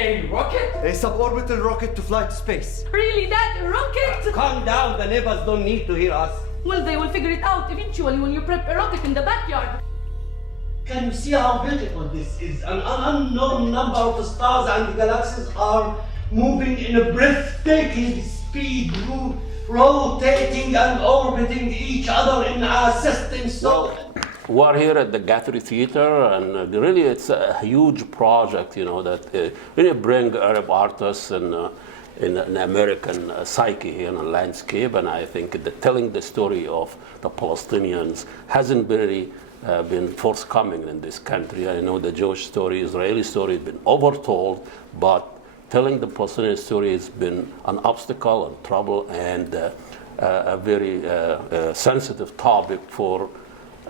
A rocket? A suborbital rocket to fly to space. Really, Dad? A rocket? Calm down, the neighbors don't need to hear us. Well, they will figure it out eventually when you prep a rocket in the backyard. Can you see how beautiful this is? An unknown number of stars and galaxies are moving in a breathtaking speed, rotating and orbiting each other in a system so... We're here at the Guthrie Theater, and really it's a huge project, that really bring Arab artists in an American psyche here in a landscape. And I think that telling the story of the Palestinians hasn't really been forthcoming in this country. I know the Jewish story, Israeli story has been overtold, but telling the Palestinian story has been an obstacle and trouble and a very sensitive topic for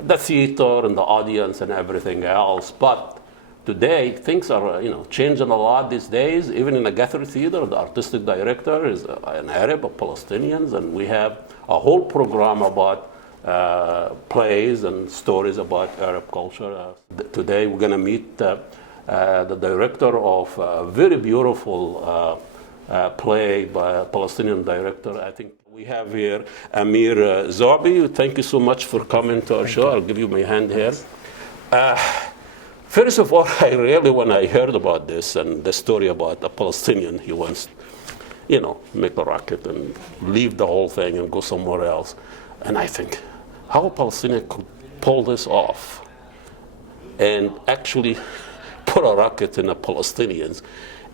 the theater and the audience and everything else. But today things are changing a lot these days. Even in the Guthrie Theater, the artistic director is an Arab of Palestinians, and we have a whole program about plays and stories about Arab culture. Today we're going to meet the director of a very beautiful play by a Palestinian director. I think we have here Amir Zuabi. Thank you so much for coming to our show. I'll give you my hand here. First of all, when I heard about this and the story about a Palestinian, he wants, make a rocket and leave the whole thing and go somewhere else. And I think, how a Palestinian could pull this off and actually put a rocket in the Palestinians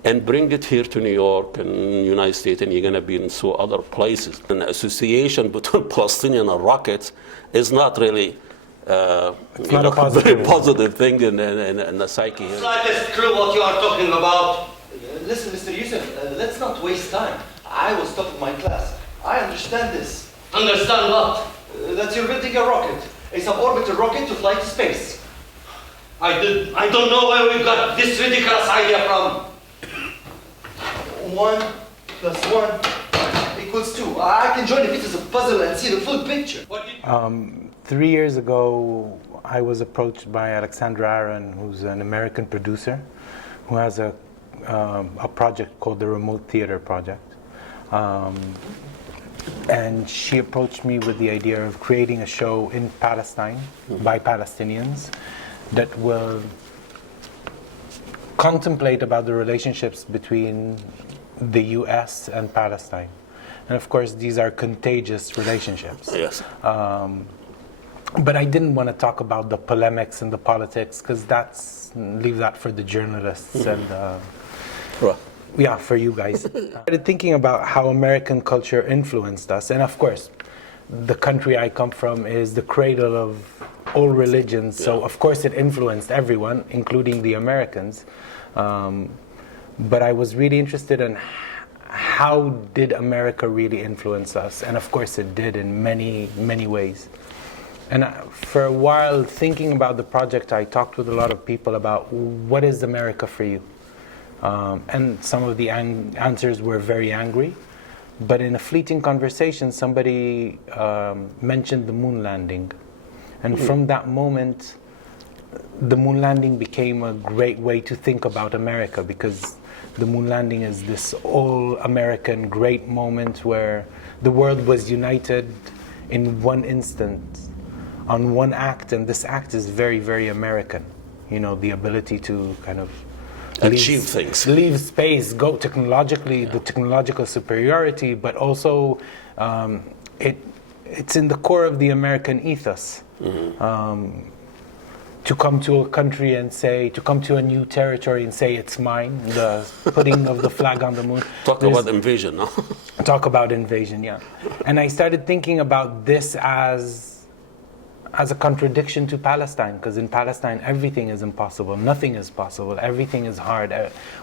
and bring it here to New York and United States, and you're going to be in so other places. An association between Palestinian and rockets is not really a very positive thing in the psyche. Slightest clue what you are talking about. Listen, Mr. Yusuf, let's not waste time. I was top of my class. I understand this. Understand what? That you're building a rocket. A suborbital rocket to fly to space. I don't know where we got this ridiculous idea from. 1 + 1 = 2. I can join the pieces of puzzle and see the full picture. 3 years ago, I was approached by Alexandra Aaron, who's an American producer, who has a project called the Remote Theater Project. And she approached me with the idea of creating a show in Palestine by Palestinians that will contemplate about the relationships between the U.S. and Palestine. And of course, these are contagious relationships. Yes. But I didn't want to talk about the polemics and the politics, because leave that for the journalists and for you guys. I started thinking about how American culture influenced us, and of course, the country I come from is the cradle of all religions, so of course it influenced everyone, including the Americans. But I was really interested in how did America really influence us, and of course it did in many, many ways. And for a while, thinking about the project, I talked with a lot of people about what is America for you? And some of the answers were very angry. But in a fleeting conversation, somebody mentioned the moon landing. And from that moment, the moon landing became a great way to think about America, because the moon landing is this all-American great moment where the world was united in one instant, on one act, and this act is very, very American. The ability to kind of achieve things, leave space, go technologically, the technological superiority, but also it's in the core of the American ethos. To come to a country and to come to a new territory and say it's mine, the putting of the flag on the moon. Talk about invasion, no? Talk about invasion, yeah. And I started thinking about this as a contradiction to Palestine, because in Palestine everything is impossible, nothing is possible, everything is hard.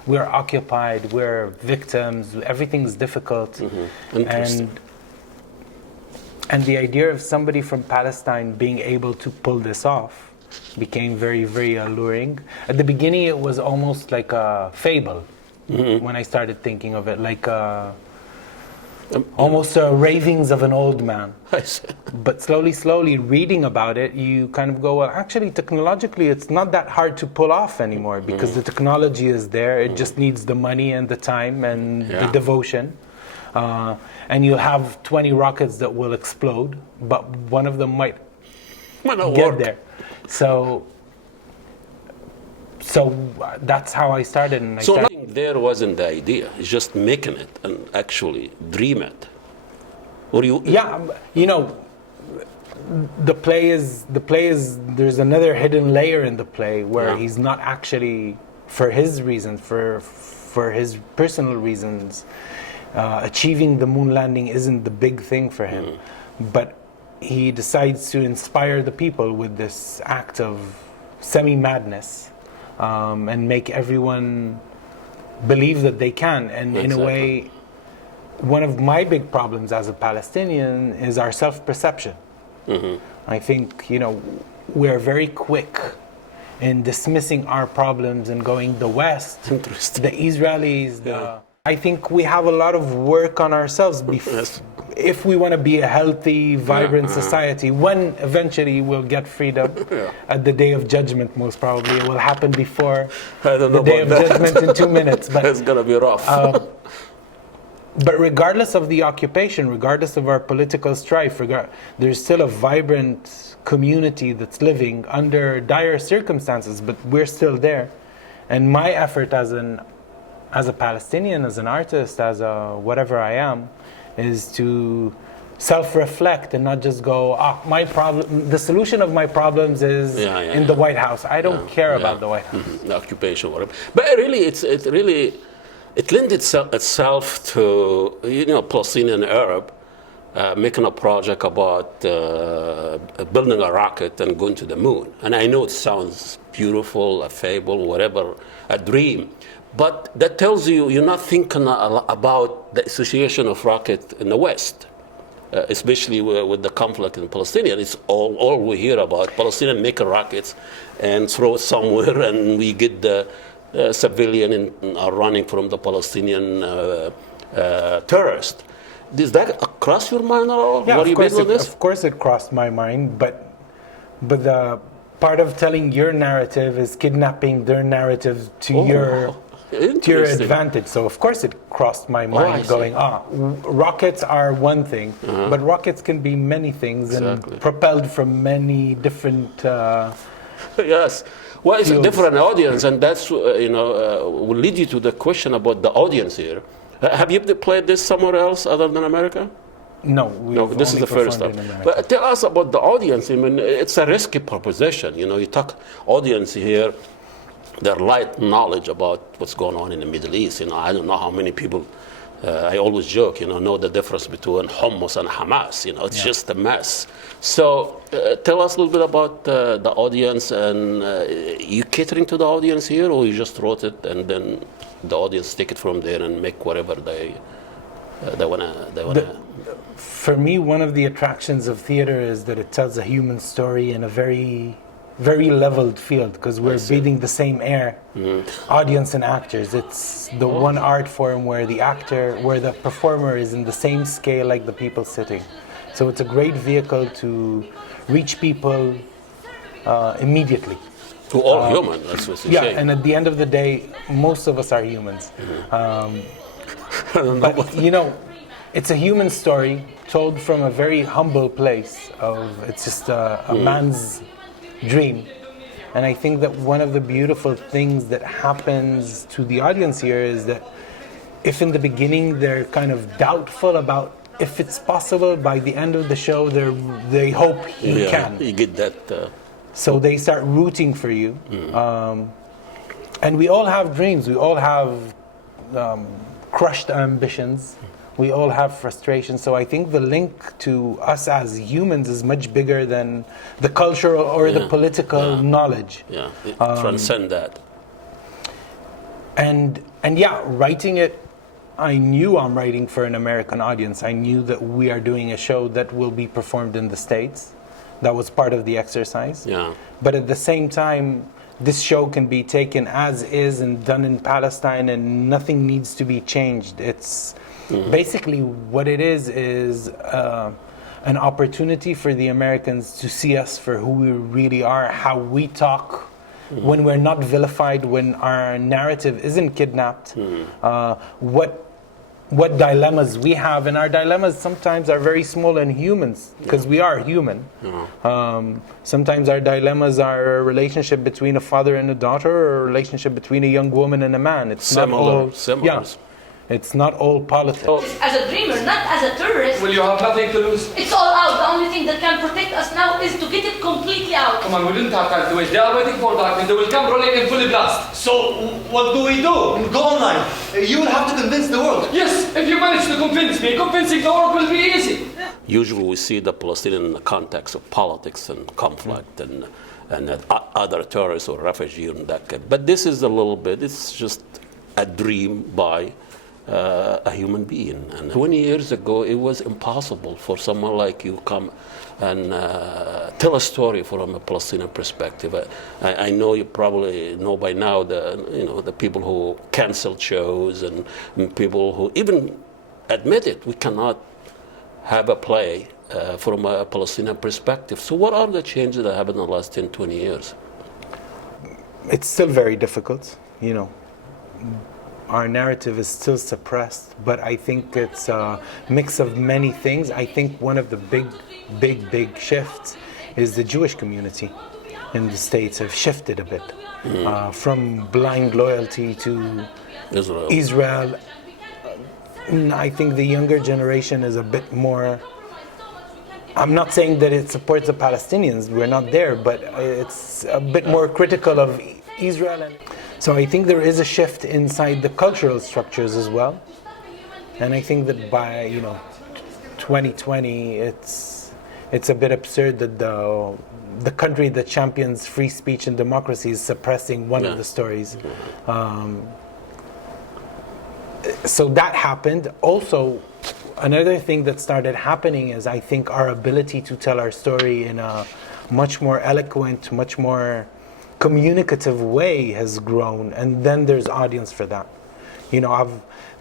We're occupied, we're victims, everything's difficult. And the idea of somebody from Palestine being able to pull this off became very, very alluring. At the beginning, it was almost like a fable when I started thinking of it, like almost ravings of an old man. I see. But slowly reading about it, you kind of go, well, actually, technologically, it's not that hard to pull off anymore because the technology is there. It just needs the money and the time and the devotion. And you'll have 20 rockets that will explode, but one of them might not get work. there. So that's how I started. And So nothing there wasn't the idea. It's just making it and actually dream it. Or you? Yeah, you know, the play is there's another hidden layer in the play where he's not actually, for his reasons, for his personal reasons, achieving the moon landing isn't the big thing for him, but he decides to inspire the people with this act of semi-madness, and make everyone believe that they can. And in a way, one of my big problems as a Palestinian is our self-perception. I think, you know, we're very quick in dismissing our problems and going the West, the Israelis, I think we have a lot of work on ourselves if we want to be a healthy, vibrant society. When eventually we'll get freedom at the Day of Judgment, most probably. It will happen before the Day of Judgment in 2 minutes. But it's going to be rough. But regardless of the occupation, regardless of our political strife, there's still a vibrant community that's living under dire circumstances, but we're still there. And my effort as a Palestinian, as an artist, as a whatever I am, is to self-reflect and not just go, my problem. The solution of my problems is in the White House. I don't care about the White House. The occupation, whatever. But really, it lends itself to, you know, Palestinian Arab making a project about building a rocket and going to the moon. And I know it sounds beautiful, a fable, whatever, a dream. But that tells you you're not thinking about the association of rocket in the West, especially with the conflict in Palestinian. It's all we hear about. Palestinians making rockets and throw it somewhere, and we get the civilian are running from the Palestinian terrorist. Does that cross your mind at all? Yeah, What do you make of this? Of course it crossed my mind, but the part of telling your narrative is kidnapping their narrative to your advantage. So of course it crossed my mind going, rockets are one thing, but rockets can be many things and propelled from many different Yes. Well, it's a fields. different audience, and that's, will lead you to the question about the audience here. Have you played this somewhere else other than America? No, This is the first time. But tell us about the audience. I mean, it's a risky proposition. You know, you talk audience here, their light knowledge about what's going on in the Middle East. You know, I don't know how many people, I always joke, know the difference between hummus and Hamas. You know, it's just a mess. So tell us a little bit about the audience, and you catering to the audience here, or you just wrote it and then the audience take it from there and make whatever they wanna. For me, one of the attractions of theater is that it tells a human story in a very, very leveled field, because we're breathing the same air, audience and actors. It's the one art form where the performer is in the same scale like the people sitting. So it's a great vehicle to reach people immediately. To all human, that's what you're saying. And at the end of the day, most of us are humans. But it's a human story told from a very humble place. It's just a man's dream. And I think that one of the beautiful things that happens to the audience here is that if in the beginning they're kind of doubtful about if it's possible, by the end of the show they hope he can. You get that. So they start rooting for you. And we all have dreams. We all have crushed ambitions. We all have frustrations. So I think the link to us as humans is much bigger than the cultural or the political knowledge. Yeah, transcend that. And writing it, I knew I'm writing for an American audience. I knew that we are doing a show that will be performed in the States. That was part of the exercise. Yeah. But at the same time, this show can be taken as is and done in Palestine, and nothing needs to be changed. Basically, what it is an opportunity for the Americans to see us for who we really are, how we talk, when we're not vilified, when our narrative isn't kidnapped, what dilemmas we have, and our dilemmas sometimes are very small and humans, because we are human. Sometimes our dilemmas are a relationship between a father and a daughter, or a relationship between a young woman and a man. It's Similar. Yeah, it's not all politics. As a dreamer, not as a terrorist. Well, you have nothing to lose. It's all out. The only thing that can protect us now is to get it completely out. Come on, we didn't have time to wait. They are waiting for darkness. They will come rolling in fully blast. So, what do we do? Go online. You will have to convince the world. Yes, if you manage to convince me, convincing the world will be easy. Usually we see the Palestinian in the context of politics and conflict and other tourists or refugees in that case. But this is a little bit, it's just a dream by a human being. And 20 years ago, it was impossible for someone like you come and tell a story from a Palestinian perspective. I know you probably know by now the people who canceled shows and people who even admit it. We cannot have a play from a Palestinian perspective. So what are the changes that happened in the last 10, 20 years? It's still very difficult, Our narrative is still suppressed, but I think it's a mix of many things. I think one of the big shifts is the Jewish community in the States have shifted a bit from blind loyalty to Israel. I think the younger generation is a bit more, I'm not saying that it supports the Palestinians, we're not there, but it's a bit more critical of Israel. So I think there is a shift inside the cultural structures as well. And I think that by 2020, it's a bit absurd that the country that champions free speech and democracy is suppressing one of the stories. So that happened. Also, another thing that started happening is I think our ability to tell our story in a much more eloquent, much more communicative way has grown, and then there's audience for that.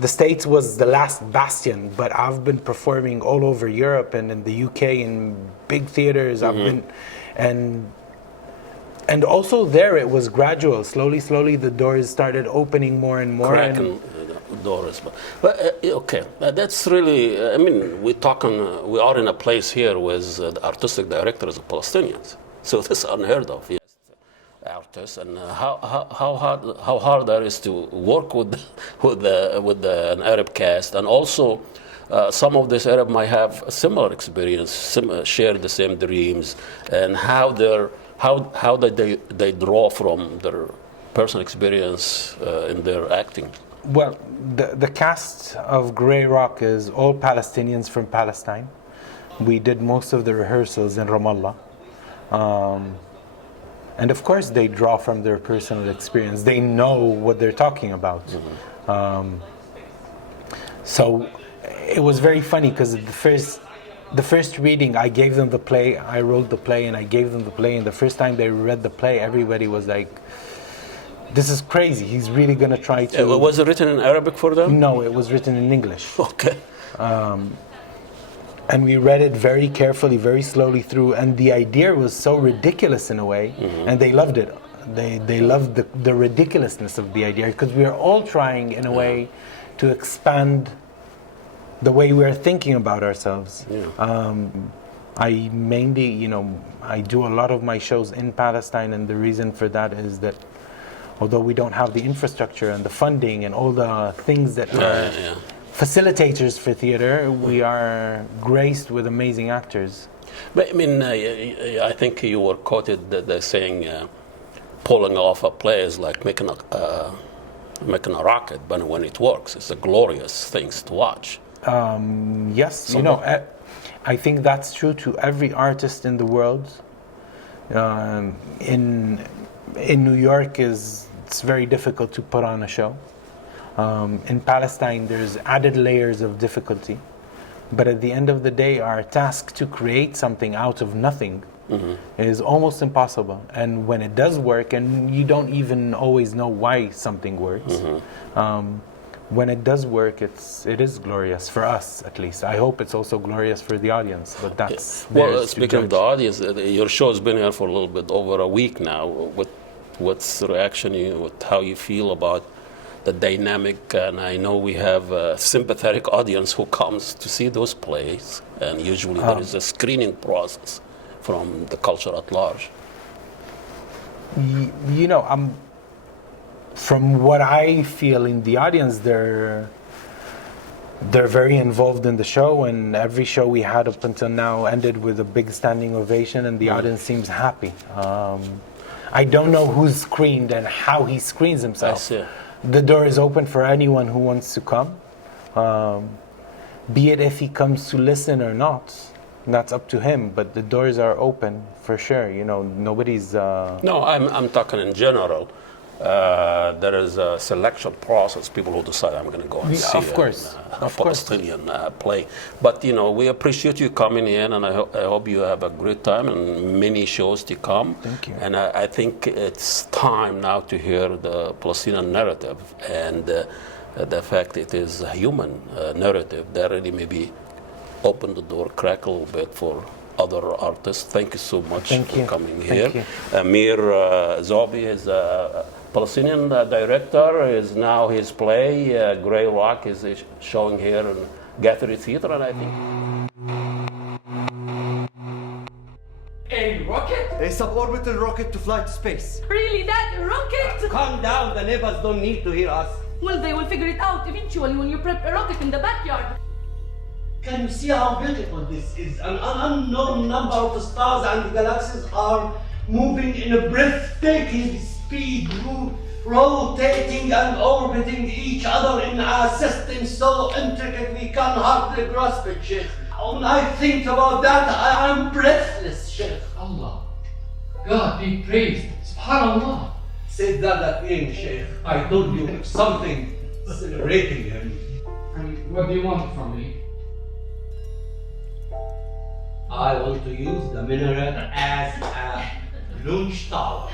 The States was the last bastion, but I've been performing all over Europe and in the UK in big theaters. I've been, and also there it was gradual. Slowly the doors started opening more and more. Cracking doors, but okay, that's really. We are in a place here with the artistic directors of Palestinians, so this is unheard of. Artists, and how hard that is to work with an Arab cast, and also some of this Arab might have a similar experience, share the same dreams, and how they draw from their personal experience in their acting. Well, the cast of Grey Rock is all Palestinians from Palestine. We did most of the rehearsals in Ramallah. And of course they draw from their personal experience. They know what they're talking about. So it was very funny because the first reading, I gave them the play, I wrote the play and I gave them the play, and the first time they read the play, everybody was like, this is crazy, he's really going to try to... Was it written in Arabic for them? No, it was written in English. Okay. And we read it very carefully, very slowly through, and the idea was so ridiculous in a way, and they loved it. They loved the ridiculousness of the idea, because we are all trying in a way to expand the way we are thinking about ourselves. I mainly, I do a lot of my shows in Palestine, and the reason for that is that although we don't have the infrastructure and the funding and all the things that are facilitators for theater, we are graced with amazing actors. But I think you were quoted that saying pulling off a play is like making a rocket, but when it works, it's a glorious thing to watch. Yes, I think that's true to every artist in the world. In New York, it's very difficult to put on a show. In Palestine, there's added layers of difficulty. But at the end of the day, our task to create something out of nothing is almost impossible. And when it does work, and you don't even always know why something works, when it does work, it is glorious for us, at least. I hope it's also glorious for the audience, but that's Well, theirs to speaking of the judge. audience, your show has been here for a little bit over a week now. What's the reaction, how you feel about the dynamic? And I know we have a sympathetic audience who comes to see those plays, and usually there is a screening process from the culture at large. You know, from what I feel in the audience, they're very involved in the show, and every show we had up until now ended with a big standing ovation, and the audience seems happy. I don't know who's screened and how he screens himself. I see. The door is open for anyone who wants to come, be it if he comes to listen or not. That's up to him, but the doors are open for sure. You know, nobody's. No, I'm talking in general. There is a selection process. People who decide I'm going to go and see of course. a Palestinian play. But we appreciate you coming in, and I hope you have a great time and many shows to come. Thank you. And I think it's time now to hear the Palestinian narrative and the fact it is a human narrative that really maybe open the door, crack a little bit for other artists. Thank you so much for coming here. You. Amir Zuabi is a Palestinian director. Is now his play Grey Rock is showing here in Guthrie Theatre, and I think A rocket? A suborbital rocket to fly to space. Really, Dad? A rocket? Calm down, the neighbors don't need to hear us. Well, they will figure it out eventually when you prep a rocket in the backyard. Can you see how beautiful this is? An unknown number of stars and galaxies are moving in a breathtaking speed, rotating and orbiting each other in a system so intricate we can hardly grasp it, Sheikh. When I think about that, I am breathless, Sheikh. Allah. God be praised. Subhanallah. Say that again, Sheikh. I told you something celebrating him. And what do you want from me? I want to use the minaret as a launch tower.